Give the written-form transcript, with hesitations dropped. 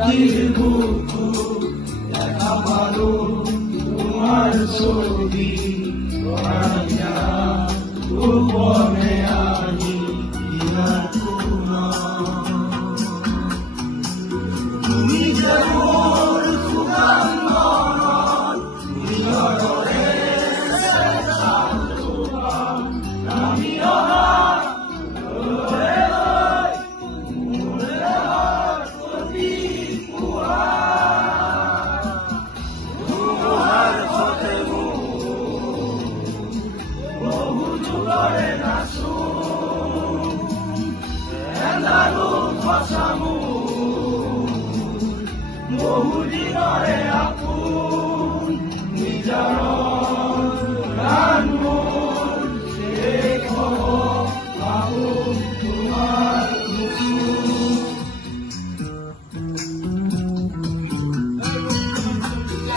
ৰাখিৰ বুকু দেখা পালো তোমাৰ ছবি ৰাজা উপৰে আনি তুমি যেমন সুগান্ধ নিয়ৰে আমি বহু দিনৰে আপোন নিজৰ